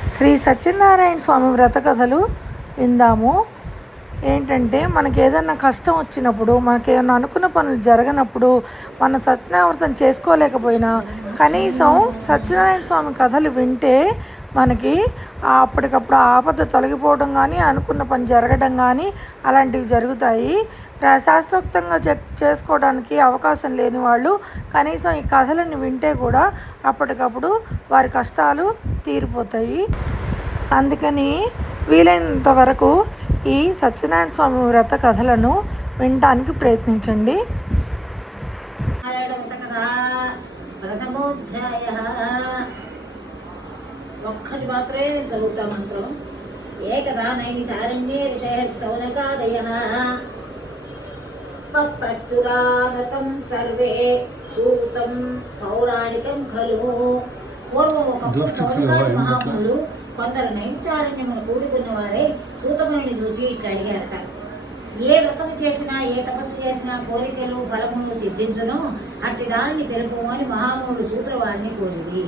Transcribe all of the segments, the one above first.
శ్రీ సత్యనారాయణ స్వామి వ్రత కథలు విందాము. ఏంటంటే మనకి ఏదైనా కష్టం వచ్చినప్పుడు మనకి ఏమైనా అనుకున్న పనులు జరగనప్పుడు మన సత్యనావ్రతం చేసుకోలేకపోయినా కనీసం సత్యనారాయణ స్వామి కథలు వింటే మనకి అప్పటికప్పుడు ఆపద తొలగిపోవడం కానీ అనుకున్న పని జరగడం కానీ అలాంటివి జరుగుతాయి. శాస్త్రోక్తంగా చెక్ చేసుకోవడానికి అవకాశం లేని వాళ్ళు కనీసం ఈ కథలను వింటే కూడా అప్పటికప్పుడు వారి కష్టాలు తీరిపోతాయి అందుకని వీలైనంత వరకు ఈ సత్యనారాయణ స్వామి వ్రత కథలను వినటానికి ప్రయత్నించండి ఒక్కటి మాత్రమే చదువుతా మంత్రం ఏకదా నైమిచారణ్యే విషయ సౌనకాదయ ప్రచురానతం సర్వే సూతం పౌరాణికం ఖలు. పూర్వం ఒకప్పుడు సౌనకాది మహామునులు కొందరు నైమిచారణ్యమును కూడుకున్న వారే సూతముని చూసి ఇట్లా అడిగారట. ఏ వ్రతం చేసినా ఏ తపస్సు చేసినా కోరికలు ఫలములు సిద్ధించును అట్టి దానిని తెలుపు అని మహామునుడు సూత్రవారిని కోరిది.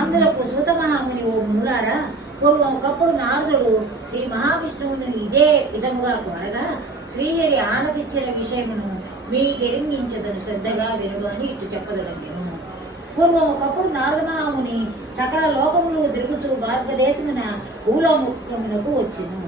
అందులకు సూత మహాముని ఓ మునులారా పూర్వం ఒకప్పుడు నారదుడు శ్రీ మహావిష్ణువుని ఇదే విధముగా కోరగా శ్రీహరి ఆనతిచ్చిన విషయమును మీ తెలింగించదని శ్రద్ధగా వినుడు అని ఇటు చెప్పదలగాను పూర్వం ఒకప్పుడు నారదమహాముని సకల లోకములు తిరుగుతూ భారతదేశమున భూలోకమునకు వచ్చిను.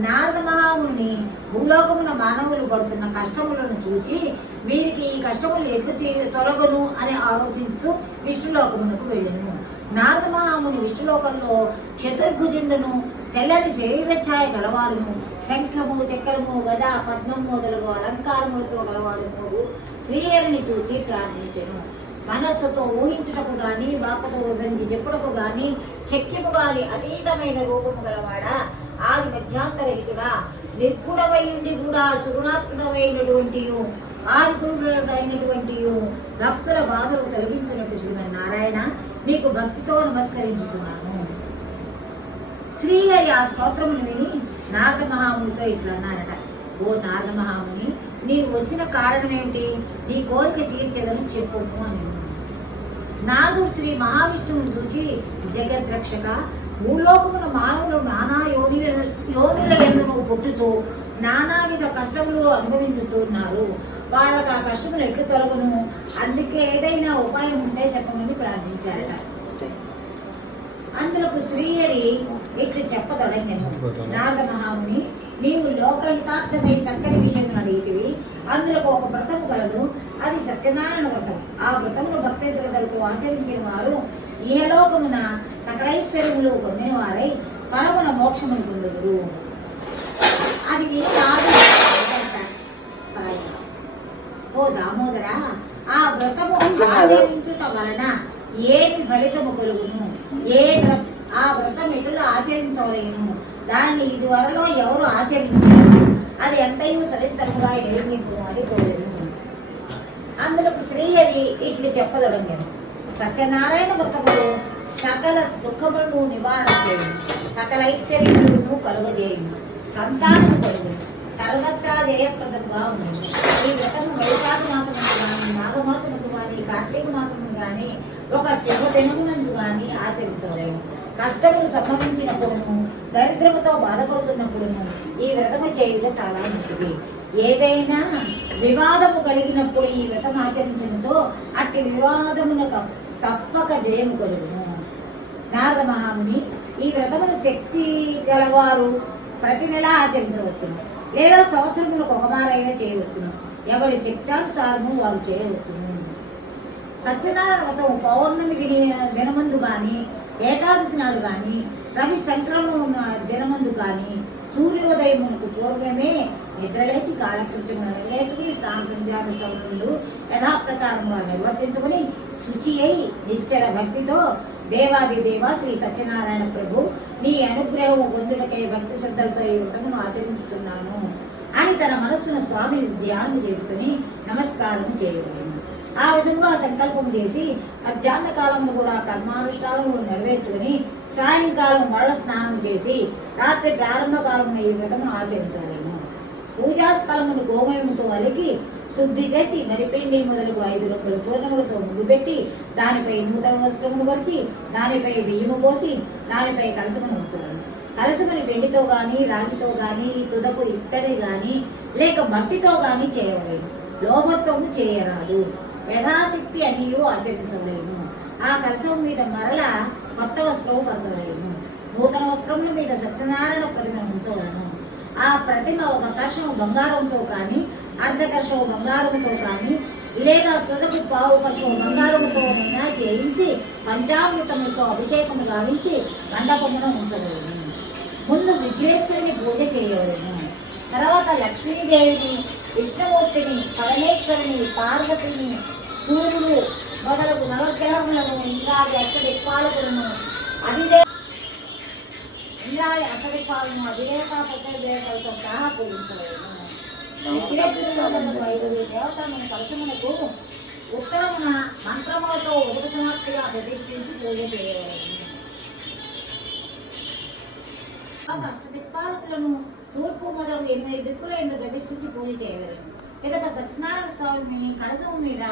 నారదమహాముని భూలోకమున మానవులు పడుతున్న కష్టములను చూచి వీరికి ఈ కష్టములు ఎట్లు తీ- తొలగను అని ఆలోచిస్తూ విష్ణులోకమునకు వెళ్ళను. నారదమహాముని విష్ణులోకంలో చతుర్భుజుండను తెల్లని శరీర ఛాయ గలవారును శంఖము చక్రము గద పద్మం మొదలగు అలంకారములతో గలవాడును శ్రీహరిని చూచి ప్రార్థించను. మనస్సుతో ఊహించుటకు గాని వాకతో విభజించి చెప్పుటకు గాని శక్యము గాని అతీతమైన రూపము గలవాడా? ఆది మధ్యాంతరహితుడా? నిర్గుణమై ఉండి కూడా సుగుణాత్మకమైనటువంటి ఆది పురుషుడైనటువంటి భక్తుల బాధలు కలిగించినట్టు శ్రీమన్ నారాయణ నీకు భక్తితో నమస్కరించుతున్నాను శ్రీహరి ఆ స్తోత్రమును విని నారద మహామునితో ఇట్లా అన్నారట. ఓ నారద మహాముని నీవు వచ్చిన కారణం ఏమిటి నీ కోరిక తీర్చేదని చెప్పు అని నారదుడు శ్రీ మహావిష్ణువుని చూచి జగద్రక్షక భూలోకమున మానవులు నానా యోని యోనిల ఎందును పుట్టుతూ నానావిధ కష్టములు అనుభవించుతున్నారు. వాళ్ళకు ఆ కష్టములు ఎట్లు తొలగును? అందుకే ఏదైనా ఉపాయం ఉంటే చెప్పమని ప్రార్థించారట. అందులకు శ్రీహరి ఇట్లు చెప్పదొడంగను నారద మహాముని నీవు లోకహితార్థమై చక్కని విషయం అడిగితివి. అందులో ఒక వ్రతము కలదు అది సత్యనారాయణ వ్రతం. ఆ వ్రతమును భక్తి శ్రద్ధలతో ఆచరించిన వారు ఇహలోకమున సకలైశ్వర్యములు పొందిన వారై పరమున మోక్షమును పొందుదురు. అది. ఓ దామోదర ఆ వ్రతము ఆచరించుట వలన ఏమి ఫలితము కలుగును? ఏ వ్రత ఆ వ్రతం ఎటులో ఆచరించవలేను దాన్ని ఇదివరలో ఎవరు ఆచరించారు అది ఎంతయు సవిస్తరంగా ఎరిగింపు అని అందులో శ్రీహరి ఇట్లు చెప్పదొడంగాను సత్యనారాయణ వ్రతములు సకల దుఃఖములను నివారణ చేయు. సకల ఐశ్వర్యములను కలుగజేయు. సంతానం కలుగు సర్వత్రా జయప్రదంగా ఉంది ఈ వ్రతము వైశాఖ మాసము కానీ నాగమాసము కానీ కార్తీక మాసము కానీ ఒక శుభ తెనుగునందు కానీ ఆచరించలేము. కష్టములు సంభవించినప్పుడును దరిద్రముతో బాధపడుతున్నప్పుడును ఈ వ్రతము చేయుట చాలా మంచిది. ఏదైనా వివాదము కలిగినప్పుడు ఈ వ్రతం ఆచరించడంతో అట్టి వివాదమునకు తప్పక జయము కలుగును. నారద మహాముని ఈ వ్రతమును శక్తి గలవారు ప్రతి నెల ఆచరించవచ్చును. లేదా సంవత్సరములకు ఒకమారైనా చేయవచ్చును. ఎవరి శక్తానుసారము వారు చేయవచ్చును. సత్యనారాయణ వ్రతం పౌర్ణమి దినమందు కానీ ఏకాదశి నాడు కానీ రవి సంక్రమణ దినమందు కానీ సూర్యోదయమునకు పూర్వమే నిద్రలేచి కాలకృత్యములను లేచుకుని స్నాన సంధ్యానుష్ఠానములు యథాప్రకారముగా నిర్వర్తించుకుని శుచి అయి నిశ్చల భక్తితో దేవాది దేవ శ్రీ సత్యనారాయణ ప్రభు నీ అనుగ్రహం పొందుటకై భక్తి శ్రద్ధలతో ఈ వ్రతమును ఆచరించుతున్నాను అని తన మనస్సును స్వామిని ధ్యానం చేసుకుని నమస్కారం చేయగలిగింది ఆ విధంగా సంకల్పం చేసి మధ్యాహ్న కాలంలో కూడా కర్మానుష్ఠానములు నెరవేర్చుకుని సాయంకాలం మరల స్నానం చేసి రాత్రి ప్రారంభ కాలంలో ఈ వ్రతమును ఆచరించలేము పూజా స్థలమును గోమయముతో అలికి శుద్ధి చేసి నరిపిండి మొదలుగు ఐదు రొక్కల చూర్ణములతో ముగ్గుపెట్టి దానిపై నూతన వస్త్రమును పరిచి దానిపై బియ్యము పోసి దానిపై కలసమును ఉంచాలి కలసముని వెండితో గాని రాగితో గాని తుదకు ఇత్తడి గాని లేక మట్టితో గాని చేయవలేదు లోభత్వము చేయరాదు. యథాశక్తి అనియు ఆచరించలేము ఆ కలశం మీద మరల కొత్త వస్త్రము పరచలేను నూతన వస్త్రముల మీద సత్యనారాయణ ప్రతిమ ఉంచవలను ఆ ప్రతిమ ఒక కర్షం బంగారంతో కానీ అర్ధకర్షము బంగారంతో కానీ లేదా తుదకు పావు కర్షం బంగారముతోనైనా చేయించి పంచామృతములతో అభిషేకము గావించి మండపమున ఉంచలేము ముందు విఘ్నేశ్వరుని పూజ చేయవలేము తర్వాత లక్ష్మీదేవిని విష్ణుమూర్తిని పరమేశ్వరుని పార్వతిని సూర్యుడు మొదలగు నవగ్రహములను ఇంద్రాది అష్టదిక్పాలకులను అధిదే ఇంద్రాది అష్టదిక్పాలను అధిదేవతా ప్రత్యేకతలతో సహా పూజించలేదు ఐదుగురు దేవతలను కలసమునకు ఉత్తరమున మంత్రములతో ఉదక సమాప్తిగా ప్రతిష్ఠించి పూజ చేయవలను. అష్టదిక్పాలకులను తూర్పు మొదలు ఎనిమిది దిక్కుల ఎందు ప్రతిష్ఠించి పూజ చేయవలేను. పిదప సత్యనారాయణ స్వామిని కలశం మీద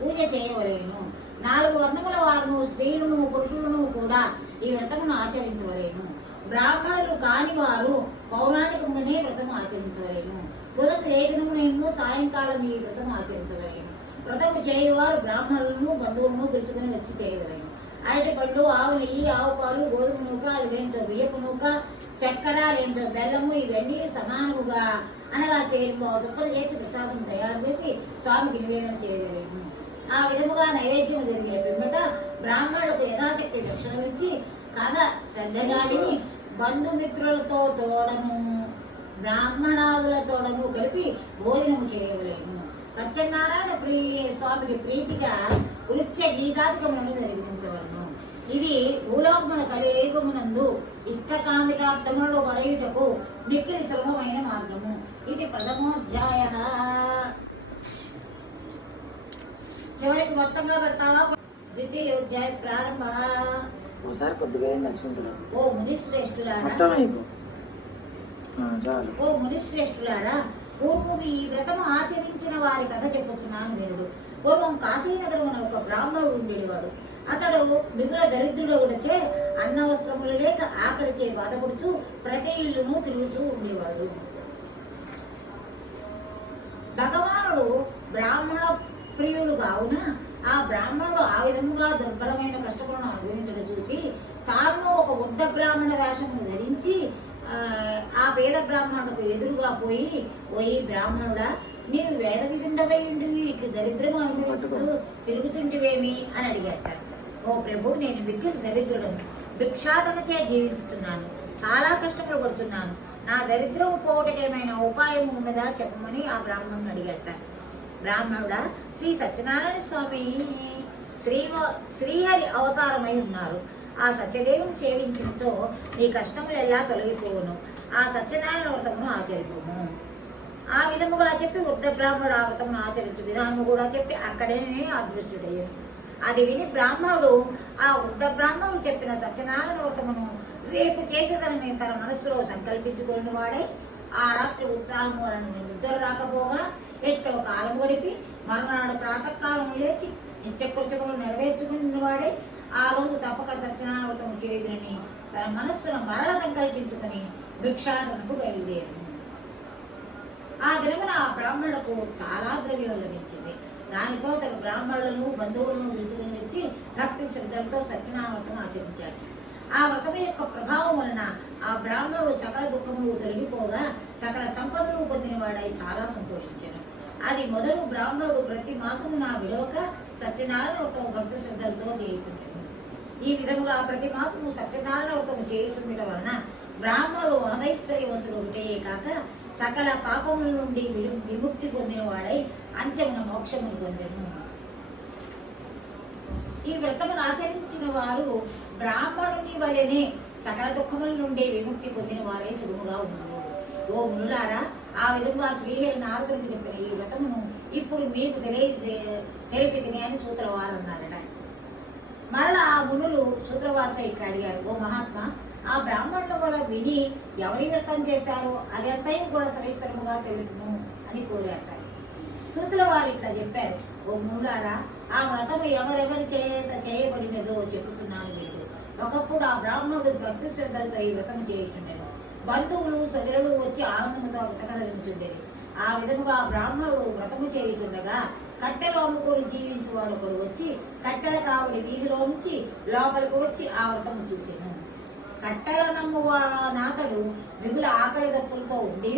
పూజ చేయవలేను. నాలుగు వర్ణముల వారును స్త్రీలను పురుషులను కూడా ఈ వ్రతమును ఆచరించవలేను. బ్రాహ్మణులు కాని వారు పౌరాణికంగానే వ్రతము ఆచరించవలేను. తులసి ఏ దినమునైనా సాయంకాలం ఈ వ్రతము ఆచరించవలేను. వ్రతము చేయవారు బ్రాహ్మణులను బంధువులను పిలుచుకుని వచ్చి చేయవలేను. అరటి పళ్ళు ఆవు నెయ్యి ఆవు పాలు గోధుమ నూక అది లేంచో బియ్యపు నూక చక్కెర లేంచో బెల్లము ఇవన్నీ సమానముగా అనగా సేపు దుప్పలు చేసి ప్రసాదం తయారు చేసి స్వామికి నివేదన చేయగలను ఆ విధముగా నైవేద్యం జరిగిన పిమ్మట బ్రాహ్మణులకు యథాశక్తి దక్షిణమిచ్చి కథ శ్రద్ధగా విని బంధుమిత్రులతో తోడము బ్రాహ్మణాదులతోడము కలిపి భోజనము చేయగలేము సత్యనారాయణ ప్రీ స్వామికి ప్రీతిగా నృత్య గీతాధికములను జరిగించవలను ఇది భూలోకమున కలియుగమునందు ఇష్టకామితార్థములలో పడయుటకు మిక్కిలి సులభమైన మార్గము. ఇది ప్రథమోధ్యాయ. చివరికి మొత్తంగా పెడతావా? ద్వితీయోధ్యాయ ప్రారంభ ఒకసారి కొద్దిగా ఓ మునిశ్రేష్ఠులారా? ఓ మునిశ్రేష్ఠులారా పూర్వం ఈ వ్రతము ఆచరించిన వారి కథ చెప్పుతున్నాను వినుడు. పూర్వం కాశీనగరం ఒక బ్రాహ్మణుడు ఉండేవాడు. అతడు మిగుల దరిద్రుడొకటచే అన్న వస్త్రములు లేక ఆకలిచే బాధపడుతూ ప్రతి ఇల్లును తిరుగుతూ ఉండేవాడు. భగవానుడు బ్రాహ్మణ ప్రియుడు కావున ఆ బ్రాహ్మణుడు ఆ విధముగా దుర్భరమైన కష్టములను అనుభవించడం చూసి తాను ఒక వృద్ధ బ్రాహ్మణ వేషము ధరించి ఆ, పేద బ్రాహ్మణుడికి ఎదురుగా పోయి ఓయి బ్రాహ్మణుడా నీవు వేద విధుండవై ఇటు ఇట్లు దరిద్రము అనుభవిస్తూ తిరుగుతుంటివేమి? అని అడిగట. ఓ ప్రభు నేను మిక్కిలి దరిద్రుడను భిక్షాటనచే జీవిస్తున్నాను చాలా కష్టములు పడుతున్నాను నా దరిద్రం పోవటకి ఏమైనా ఉపాయం ఉన్నదా చెప్పమని ఆ బ్రాహ్మణుని అడిగట. బ్రాహ్మణుడా శ్రీ సత్యనారాయణ స్వామి శ్రీ శ్రీహరి అవతారమై ఉన్నారు. ఆ సత్యదేవుని సేవించినచో నీ కష్టములు ఎలా తొలగిపోవును. ఆ సత్యనారాయణ వ్రతమును ఆచరిపోము. ఆ విధముగా చెప్పి వృద్ధ బ్రాహ్మణుడు ఆ వ్రతమును ఆచరించు విధానము కూడా చెప్పి అక్కడే అదృష్టుడయ్యాడు అది విని బ్రాహ్మణుడు ఆ వృద్ధ బ్రాహ్మణుడు చెప్పిన సత్యనారాయణ వ్రతమును రేపు చేసేదని తన మనసులో సంకల్పించుకుని వాడే ఆ రాత్రి ఉత్సాహములను నిద్ర రాకపోగా ఎట్టో కాలం గడిపి మరునాడు ప్రాతకాలం లేచి నిత్యకృత్యములు నెరవేర్చుకున్న వాడే ఆ రోజు తప్పక సత్యనారాయణ వ్రతం చేయుదని తన మనస్సును మరల సంకల్పించుకుని భిక్షాటనకు బయలుదేరింది. ఆ దినమున ఆ బ్రాహ్మణులకు చాలా ద్రవ్యం లభించింది. దానితో తన బ్రాహ్మణులను బంధువులను పిలుచుకుని వచ్చి భక్తి శ్రద్ధలతో సత్యనారాయణ ఆచరించాడు ఆ వ్రతం యొక్క ప్రభావం వలన ఆ బ్రాహ్మణుడు సకల దుఃఖములు తొలగిపోగా సకల సంపదలు పొందిన వాడై చాలా సంతోషించాడు. అది మొదలు బ్రాహ్మణుడు ప్రతి మాసము నా విడవక సత్యనారాయణ వ్రతం భక్తి శ్రద్ధలతో చేయుచుంటాడు ఈ విధముగా ప్రతి మాసము సత్యనారాయణ వ్రతం చేయుచుండటం వలన బ్రాహ్మణుడు అనైశ్వర్యవంతుడు ఒకటే కాక సకల పాపముల నుండి విము- విముక్తి పొందిన వాడై అంత్యమున మోక్షమును పొందెను. ఈ వ్రతమును ఆచరించిన వారు బ్రాహ్మణుని వలెనే సకల దుఃఖముల నుండి విముక్తి పొందిన వారే సులువుగా ఉన్నారు ఓ మునులారా ఆ విధంగా శ్రీహరి నారదుడికి చెప్పిన ఈ వ్రతమును ఇప్పుడు మీకు తెలియ తెలిపితిని అని సూత్రవారు అన్నారట మరలా ఆ మునులు సూత్రవార్త ఇట్లా అడిగారు ఓ మహాత్మా ఆ బ్రాహ్మణుల వల్ల విని ఎవరి వ్రతం చేశారో అదంతయు కూడా సవిస్తరముగా తెలుపును అని కోరారట. సూతుల వారు ఇట్లా చెప్పారు ఓ మూలారా ఆ వ్రతము ఎవరెవరి చేత చేయబడినదో చెబుతున్నాను మీరు ఒకప్పుడు ఆ బ్రాహ్మణుడు భక్తి శ్రద్ధలతో ఈ వ్రతం చేయుచుండెను. బంధువులు సజరులు వచ్చి ఆనందంతో వ్రతకదలుచుండేది ఆ విధముగా బ్రాహ్మణుడు వ్రతము చేయుతుండగా కట్టెలు అమ్ముకొని జీవించు ఒకడు వచ్చి కట్టెల కావుడి వీధిలో నుంచి లోపలికి వచ్చి ఆ వ్రతము చూచాను కట్టెల నమ్ము నాతడు మిగుల ఆకలి దప్పులతో ఉండి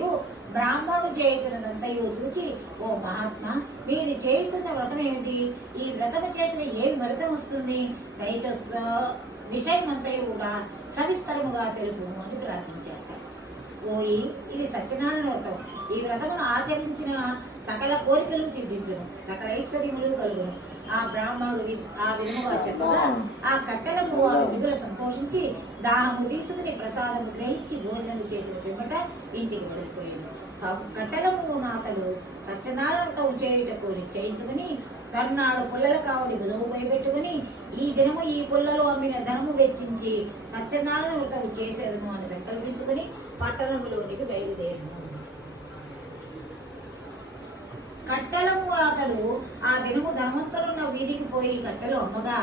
బ్రాహ్మణుడు చేయించినదంతయో చూచి ఓ మహాత్మా మీరు చేయించిన వ్రతం ఏమిటి ఈ వ్రతము చేసిన ఏమి వ్రతం వస్తుంది? దయచేసి విషయం అంతయు కూడా సవిస్తరముగా తెలుపు అని ప్రార్థన పోయి ఇది సత్యనారాయణ వ్రతం. ఈ వ్రతమును ఆచరించిన సకల కోరికలు సిద్ధించను. సకల ఐశ్వర్యములు కలుగును. ఆ బ్రాహ్మణుడు ఆ విధముగా చెప్పగా ఆ కట్టెలకు వాడు విధులు సంతోషించి దాహము తీసుకుని ప్రసాదము గ్రహించి భోజనం చేసిన పిమ్మట ఇంటికి వెళ్ళిపోయింది కట్టెలము నాతడు సత్యనారాయణతో చేయుటకు నిశ్చయించుకుని కర్నాడు పుల్లల కావడి భుజముపై పెట్టుకుని ఈ దినము ఈ పుల్లలు అమ్మిన ధనము వెచ్చించి సత్యనారాయణ వ్రతం చేసేదము అని సంకల్పించుకుని పట్టణంలోనికి బయలుదేరింది కట్టెలము అతడు ఆ దినము ధనవంతులున్న వీధికి పోయి కట్టెలు అమ్మగా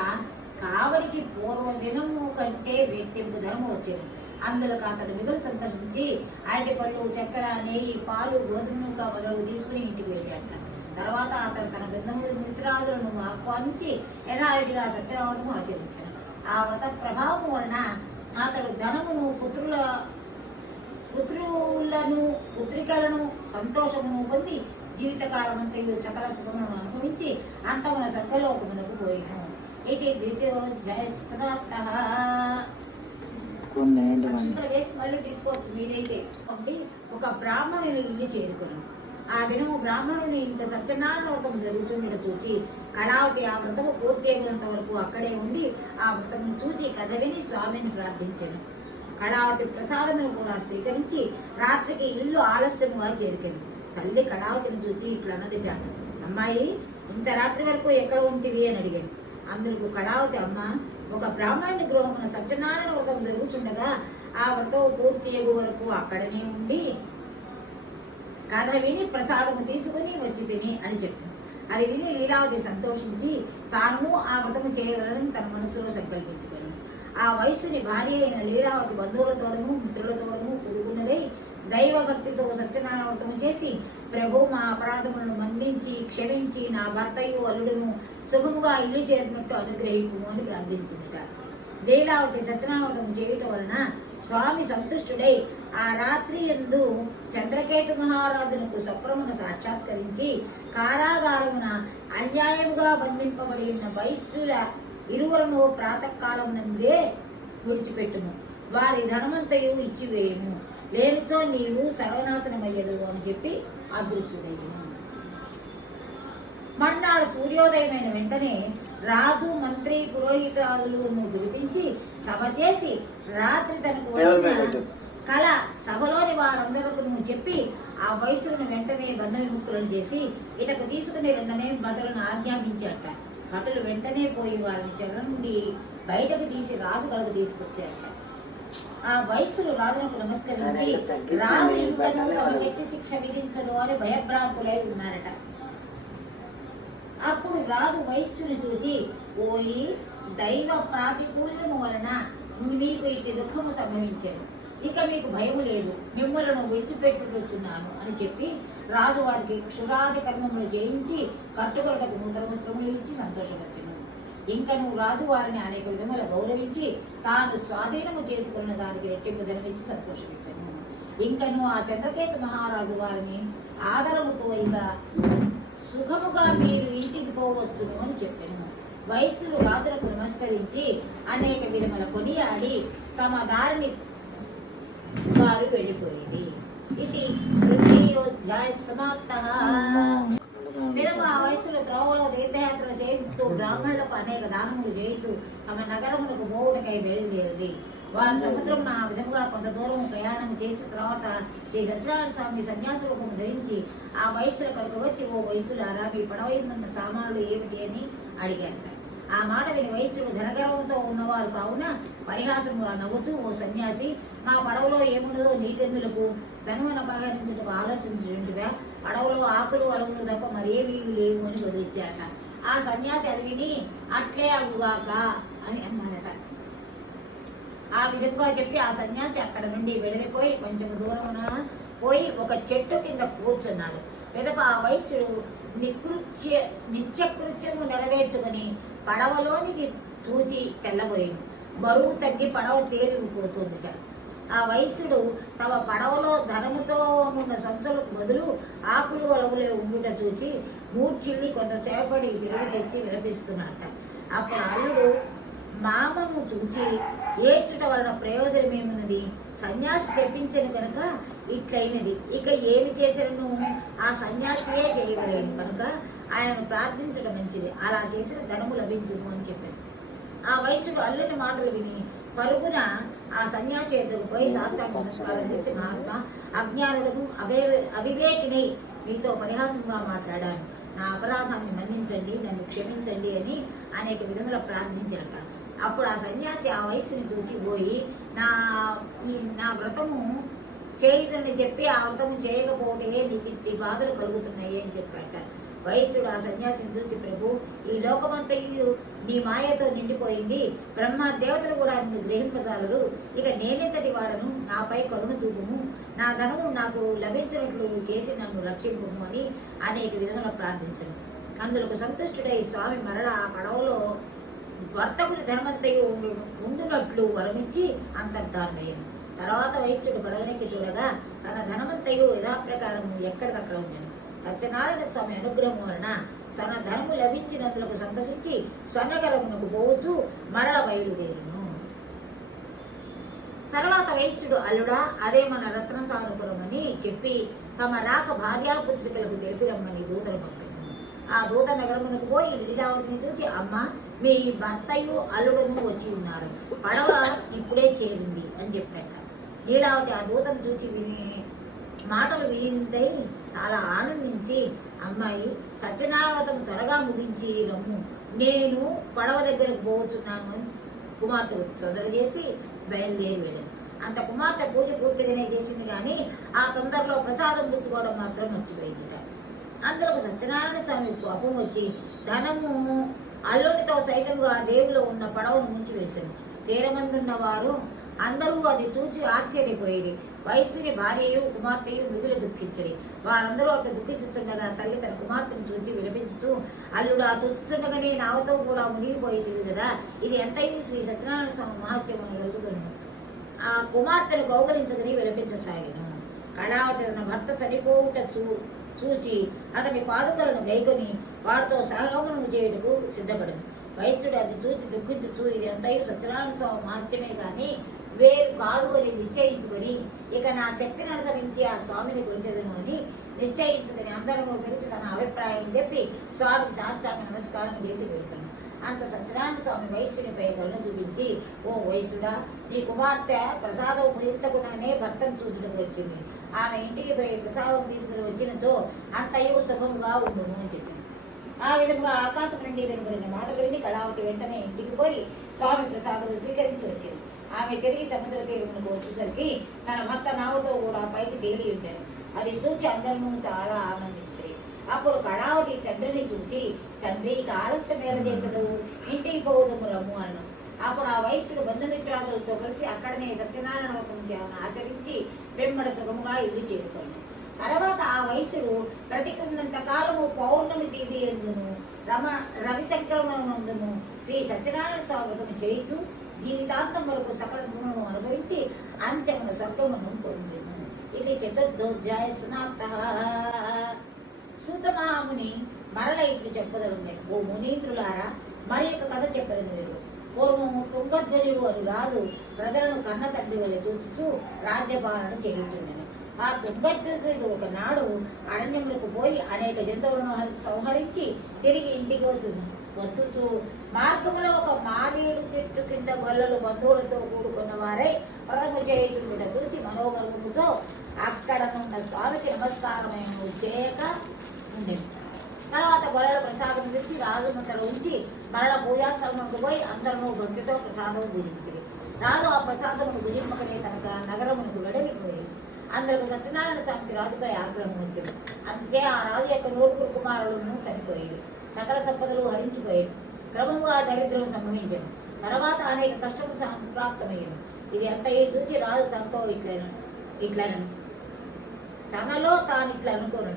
కావడికి పూర్వ దినము కంటే వెట్టింపు ధనము వచ్చింది. అందులో అతడు మిగులు సంతోషించి అరటి పళ్ళు చక్కెర నెయ్యి పాలు గోధుమ నూక మొదలు తీసుకుని ఇంటికి వెళ్ళాడు తర్వాత అతడు తన బంధువులు మిత్రాదులను ఆహ్వానించి యథావిధిగా సత్యనారాయణము ఆచరించాడు. ఆ వ్రత ప్రభావం వలన అతడు ధనమును పుత్రుల పుత్రులను పుత్రికలను సంతోషమును పొంది జీవితకాలం అంతయు సకల సుఖమును అనుభవించి అంతమున స్వర్గలోకమునకు పోయిను ఇది ద్వితీయోధ్యాయ సమాప్త. కొన్ని ఏంటి మన- అక్షంతలు వేసి మళ్ళీ తీసుకోవచ్చు. మీరైతే ఒక బ్రాహ్మణుని ఇల్లు చేరుకుని ఆ దినము బ్రాహ్మణుని ఇంత సత్యనారాయణ వ్రతం జరుగుతుండట చూచి కళావతి ఆ వ్రతము పూర్తయినంత వరకు అక్కడే ఉండి ఆ వ్రతమును చూచి కథ విని స్వామిని ప్రార్థించాను. కళావతి ప్రసాదమును కూడా స్వీకరించి రాత్రికి ఇల్లు ఆలస్యముగా చేరుకుంది తల్లి కళావతిని చూచి ఇట్లా అన్నదిట అమ్మాయి ఇంత రాత్రి వరకు ఎక్కడ ఉంటివి అని అడిగాను. అందుకు కళావతి అమ్మ ఒక బ్రాహ్మణుని గృహమున సత్యనారాయణ వ్రతం జరుగుతుండగా ఆ వ్రతం పూర్తి వరకు అక్కడనే ఉండి కథ విని ప్రసాదము తీసుకుని వచ్చి తిని అని చెప్పింది అది విని లీలావతి సంతోషించి తాను ఆ వ్రతము చేయగలని తన మనసులో సంకల్పించుకుని ఆ వయస్సుని భార్య అయిన లీలావతి బంధువులతోడము మిత్రులతోడము కూడుకున్నదై దైవ భక్తితో సత్యనారాయణ వ్రతము చేసి ప్రభు మా అపరాధములను మన్నించి క్షమించి నా భర్తయు అల్లుడును సుఖముగా ఇల్లు చేరినట్టు అనుగ్రహింపు అని ప్రార్థించిందిట. లీలావతి సత్యనారాయణ చేయటం వలన స్వామి సంతుష్టుడై ఆ రాత్రి ఎందు చంద్రకేతు మహారాజునకు సప్రమున సాక్షాత్కరించి కారాగారమున అన్యాయముగా బంధింపబడి ఉన్న వైశ్యుల ఇరువురును ప్రాతకాలం నుండే విడిచిపెట్టుము. వారి ధనమంతయు ఇచ్చివేయము. లేనిచో నీవు సర్వనాశనమయ్యదు అని చెప్పి అదృశ్యుడయ్యను మర్నాడు సూర్యోదయమైన వెంటనే రాజు మంత్రి పురోహితాదులను పిలిపించి సభ చేసి రాత్రి తనకు వచ్చిన కళ సభలోని వారందరికీ చెప్పి ఆ వయసులను వెంటనే బంధ విముక్తులను చేసి ఇటకు తీసుకుని వెంటనే భటులను ఆజ్ఞాపించాట భటులు వెంటనే పోయి వారిని చెర నుండి బయటకు తీసి రాజు కడుగు తీసుకొచ్చారట. ఆ వయస్సులు రాజునకు నమస్కరించి రాజు గట్టి శిక్ష విధించను అని భయభ్రాంతులై ఉన్నారట. అప్పుడు రాజు వైశ్యుని చూచి ఓయి దైవ ప్రాతికూల్యము వలన మీకు ఇట్టి దుఃఖము సంభవించాను. ఇక మీకు భయము లేదు. మిమ్మలను విడిచిపెట్టుకొచ్చున్నాను అని చెప్పి రాజు వారికి క్షురాది కర్మములు చేయించి కట్టుకొలటకు నూతన వస్త్రములు ఇచ్చి సంతోషపరిచెను. ఇంకను రాజు వారిని అనేక విధముల గౌరవించి తాను స్వాధీనము చేసుకున్న దానికి రెట్టింపు ధనమిచ్చి సంతోషపెట్టాను. ఇంకను ఆ చంద్రకేత మహారాజు వారిని ఆదరముతో ఇక సుఖముగా మీరు ఇంటికి పోవచ్చును అని చెప్పాను. వయస్సులు రాజులకు నమస్కరించి అనేక విధముల కొనియాడి తమ దారిని వారు వెళ్ళిపోయింది ఇది తృతీయోధ్యాయ సమాప్త. పిదప ఆ వయసులో త్రోవలో తీర్థయాత్ర చేయిస్తూ బ్రాహ్మణులకు అనేక దానములు చేయిస్తూ తమ నగరములకు మూడుకై బయలుదేరింది. వారు సముద్రం ఆ విధముగా కొంత దూరం ప్రయాణం చేసిన తర్వాత శ్రీ సత్యనారాయణ స్వామి సన్యాస రూపం ధరించి ఆ వయసులో అక్కడికి వచ్చి ఓ వయసులారా మీ పడవైందన్న ఉన్న సామాన్లు ఏమిటి? అని అడిగారు. ఆ మాట విని వైశ్యుడు ధనగర్వంతో ఉన్నవారు కావున పరిహాసంగా నవ్వుతూ ఓ సన్యాసి మా పడవలో ఏముండదో నీకెందులకు? ధనమును అపహరించుటకు ఆలోచించుంటుగా పడవలో ఆకులు అలవులు తప్ప మరేమీ లేవు అని వదిలిచ్చాట ఆ సన్యాసి అది విని అట్లే అగుగాక అని అన్నారట ఆ విధంగా చెప్పి ఆ సన్యాసి అక్కడ నుండి వెడలిపోయి కొంచెం దూరమున పోయి ఒక చెట్టు కింద కూర్చున్నాడు. మిదప ఆ వయస్సుడు నికృత్య నిత్యకృత్యము నెరవేర్చుకుని పడవలోనికి చూచి తెల్లబోయింది బరువు తగ్గి పడవ తేలిపోతుందిట ఆ వైశ్యుడు తమ పడవలో ధనముతో ఉన్న సంచులకు బదులు ఆకులు అలవులే ఉండుట చూచి మూర్చిల్ని కొంతసేపటి తిరిగి తెచ్చి విలపిస్తున్నట్ట అప్పుడు అల్లుడు మామను చూచి ఏడ్చుట వలన ప్రయోజనం ఏమున్నది సన్యాసి చెప్పించను కనుక ఇట్లయినది. ఇక ఏమి చేశాను ఆ సన్యాసియే చేయగలేను కనుక ఆయనను ప్రార్థించడం మంచిది. అలా చేసిన ధనము లభించును అని చెప్పాను ఆ వయసుడు అల్లుని మాటలు విని పరుగున ఆ సన్యాసి ఎద్దుకు పోయి శాస్త్రాంగ నమస్కారం చేసి మహాత్మా అజ్ఞానులకు అవే అవివేకినై మీతో పరిహాసంగా మాట్లాడాను. నా అపరాధాన్ని మన్నించండి నన్ను క్షమించండి అని అనేక విధముల ప్రార్థించారట అప్పుడు ఆ సన్యాసి ఆ వయస్సుని చూచి పోయి నా ఈ నా వ్రతము చేయుదని చెప్పి ఆ వ్రతము చేయకపోతే నీకు ఇట్టి బాధలు కలుగుతున్నాయి అని చెప్పాట. వయస్సుడు ఆ సన్యాసిని చూసి ప్రభు ఈ లోకమంతయు నీ మాయతో నిండిపోయింది. బ్రహ్మ దేవతలు కూడా నిన్ను గ్రహింపజాలరు. ఇక నేనెంతటి వాడను? నాపై కరుణ చూపుము. నా ధనము నాకు లభించినట్లు చేసి నన్ను రక్షింపుము అని అనేక విధంగా ప్రార్థించను. అందులకు సంతుష్టుడై స్వామి మరల ఆ పడవలో వర్తకుని ధనమంతయు ఉండు ఉండునట్లు వరమించి అంతర్ధానమయ్యను. తర్వాత వైశ్యుడు పడవనికి చూడగా తన ధనమంతయు యథాప్రకారము ఎక్కడికక్కడ ఉండను. సత్యనారాయణ స్వామి అనుగ్రహం వలన తన ధనము లభించినందులకు సంతసించి స్వర్ణగరమునకు పోవచ్చు మరల బయలుదేరును. తర్వాత వైశ్యుడు అల్లుడా అదే మన రత్న అని చెప్పి తమ రాక భార్యాపుత్రికలకు తెలిపి రమ్మని దూతలు పంపారు ఆ దూత నగరమునకు పోయి లీలావతిని చూసి అమ్మ మీ భర్తయు అల్లుడును వచ్చి ఉన్నారు. పడవ ఇప్పుడే చేరింది అని చెప్పాట లీలావతి ఆ దూతను చూచి విని మాటలు వినిందై చాలా ఆనందించి అమ్మాయి సత్యనావ్రతం త్వరగా ముగించి రమ్ము. నేను పడవ దగ్గరకు పోవచ్చున్నాను అని కుమార్తెకు తొందర చేసి బయలుదేరి వెళ్ళాను. అంత కుమార్తె పూజ పూర్తిగానే చేసింది కానీ ఆ తొందరలో ప్రసాదం పుచ్చుకోవడం మాత్రం మర్చిపోయింది అందులో సత్యనారాయణ స్వామి కోపం వచ్చి ధనము అల్లునితో సైతంగా దేవులో ఉన్న పడవను ముంచివేశాను. తీరమందున్న వారు అందరూ అది చూసి ఆశ్చర్యపోయేది వయస్సుని భార్యయు కుమార్తెయు మిగులు దుఃఖించరి వారందరూ అట్లా దుఃఖించుచుండగా తల్లి తన కుమార్తెను చూసి విలపించుతూ అల్లుడు ఆ చూస్తుండగానే నావతో కూడా మునిగిపోయింది కదా. ఇది ఎంతైంది? శ్రీ సత్యనారాయణ స్వామి మహత్యం అని ఆ కుమార్తెను కౌగలించుకుని విలపించసాగాను కళావతి తన భర్త చనిపోవుట చూ చూచి అతని పాదుకలను గైకొని వారితో సహగమనం చేయుటకు సిద్ధపడింది. వైశ్యుడు అది చూసి దుఃఖించు ఇది ఎంతయో సత్యనారాయణ స్వామి మహత్యమే కానీ వేరు కాదు అని నిశ్చయించుకొని ఇక నా శక్తిని అనుసరించి ఆ స్వామిని కొలిచెదను అని నిశ్చయించుకుని అందరము పిలిచి తన అభిప్రాయం చెప్పి స్వామికి సాష్టాంగ నమస్కారం చేసి పెడుతున్నాను అంత సత్యనారాయణ స్వామి వైశ్యునిపై కళ్ళు చూపించి ఓ వైశ్యుడా నీ కుమార్తె ప్రసాదం ముగించకుండానే భర్తను చూసుకుని వచ్చింది. ఆమె ఇంటికి పోయి ప్రసాదం తీసుకుని వచ్చినచో అంతయు శుభంగా ఉండును అని చెప్పి ఆ విధంగా ఆకాశం నుండి వెలువడిన మాటలు విని కళావతి వెంటనే ఇంటికి పోయి స్వామి ప్రసాదం స్వీకరించి వచ్చింది. ఆమె తిరిగి సముద్ర తీరమునకు వచ్చేసరికి తన భర్త నావతో కూడా పైకి తేలి ఉంటారు అది చూసి అందరూ చాలా ఆనందించింది. అప్పుడు కళావతి తండ్రిని చూచి తండ్రి ఇక ఆలస్యం మేర చేసడు ఇంటికి పోదుము రమ్ము అన్నాడు అప్పుడు ఆ వయస్సులో బంధుమిత్రాదులతో కలిసి అక్కడనే సత్యనారాయణ వ్రతం ఆచరించి వెంబడ సుఖముగా ఇల్లు చేరుకున్నాడు తర్వాత ఆ వయసుడు బ్రతికున్నంత కాలము పౌర్ణమి తీసి ఎందును? రమ రవిశంకరమునందును? శ్రీ సత్యనారాయణ స్వామి వ్రతము చేయుచు జీవితాంతం వరకు సకల సుఖమును అనుభవించి అంత్యమున స్వర్గమును పొందును ఇది చతుర్థోధ్యాయ సమాప్త సూతమహాముని మరల ఇట్లు చెప్పదలుంది. ఓ మునీంద్రులారా మరి యొక్క కథ చెప్పదని మీరు. పూర్వము తుంగధ్వజుడు అని రాజు ప్రజలను కన్న తండ్రి వల్ల చూచుచు రాజ్యపాలన చేయించుండెను. ఆ తుంగధ్వజుడు ఒకనాడు అరణ్యములకు పోయి అనేక జంతువులను సంహరించి తిరిగి ఇంటికి వచ్చు వచ్చుచు మార్గములో ఒక మారేడు చెట్టు కింద గొల్లలు బంధువులతో కూడుకున్న వారై వ్రతము చేయుచుండుట చూసి మనోగర్వముతో అక్కడ ఉన్న స్వామికి నమస్కారమైన చేయక ఉండేది తర్వాత గొల్లలు ప్రసాదం తెచ్చి రాజు ముందర ఉంచి మరల పూజాస్థలముకు పోయి అందరూ భక్తితో ప్రసాదం భుజించింది రాజు ఆ ప్రసాదమును భుజింపకనే తనక నగరమునకు వెడలిపోయి అందరికి సత్యనారాయణ స్వామికి రాజుపై ఆగ్రహం వచ్చింది. అందుచే ఆ రాజు యొక్క నూరుగురు కుమారులను చనిపోయింది సకల సంపదలు హరించిపోయింది క్రమముగా దరిద్రం సంభవించింది తర్వాత అనేక కష్టం సంప్రాప్తమైంది ఇది ఎంత చూసి రాదు తనతో ఇట్లను ఇట్లనను. తనలో తాను ఇట్లా అనుకోను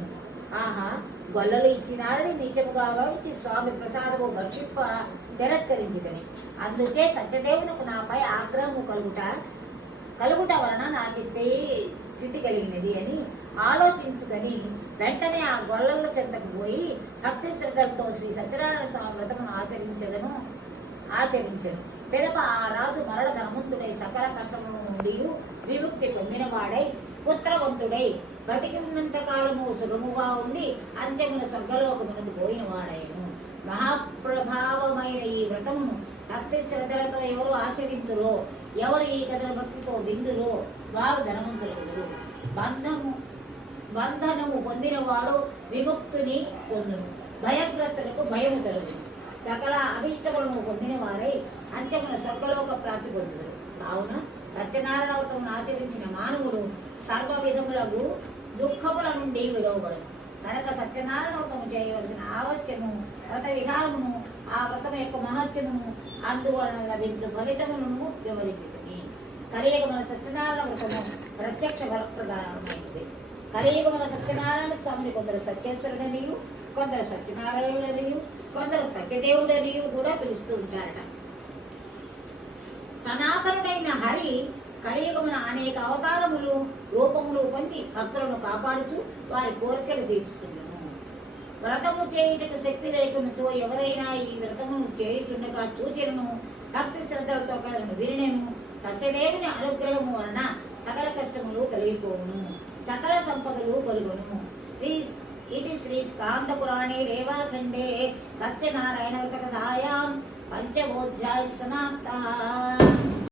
ఆహా గొల్లలు ఇచ్చినారని నిజముగా భావించి స్వామి ప్రసాదము భక్షింప తిరస్కరించిదని అందుచే సత్యదేవునకు నాపై ఆగ్రహము కలుగుట కలుగుట వలన నాకు స్థితి కలిగినది అని ఆలోచించుకొని వెంటనే ఆ గొల్లల చెంతకు పోయి భక్తి శ్రద్ధలతో శ్రీ సత్యనారాయణ స్వామి వ్రతమును ఆచరించదను ఆచరించను పిదప ఆ రాజు మరల ధనవంతుడై సకల కష్టము నుండి విముక్తి పొందినవాడై పుత్రవంతుడై బ్రతికి ఉన్నంత కాలము సుగముగా ఉండి అంత్యమున స్వర్గలోకమునకు పోయిన వాడైను మహాప్రభావమైన ఈ వ్రతమును భక్తి శ్రద్ధలతో ఎవరు ఆచరింతురో ఎవరు ఈ కథన భక్తితో విందురో వారు ధనవంతులవుదురు బంధము బంధనము పొందినవాడు విముక్తిని పొందును. భయగ్రస్తులకు భయము కలుగు సకల అభిష్టములను పొందిన వారై అంత్యమున స్వర్గలోక ప్రాప్తి పొందుడు కావున సత్యనారాయణ వ్రతమును ఆచరించిన మానవుడు సర్వ విధములకు దుఃఖముల నుండి విడవబడు కనుక సత్యనారాయణ వ్రతము చేయవలసిన ఆవశ్యము వ్రత విధానము ఆ వ్రతం యొక్క మహత్యము అందువలన లభించు ఫలితములను వివరించుతుంది కలియుగమున సత్యనారాయణ వ్రతము ప్రత్యక్ష ఫలప్రదానమైనది కలియుగమున సత్యనారాయణ స్వామిని కొందరు సత్యేశ్వరుడనియు కొందరు సత్యనారాయణుడనియు కొందరు సత్యదేవుడనియు కూడా పిలుస్తూ ఉంటారట. సనాతనుడైన హరి కలియుగమున అనేక అవతారములు రూపములు పొంది భక్తులను కాపాడుచు వారి కోరికలు తీర్చుతున్నాను వ్రతము చేయుటకు శక్తి లేకున్నచో ఎవరైనా ఈ వ్రతమును చేయుచుండగా చూచినను భక్తి శ్రద్ధలతో కలను విరినను సత్యదేవుని అనుగ్రహము వలన సకల కష్టములు తొలగిపోవును. సకల సంపదలు కలుగును. ఇది శ్రీ స్కాంద పురాణే రేవాఖండే సత్యనారాయణ వ్రత కథాయాం పంచమోధ్యాయ సమాప్త.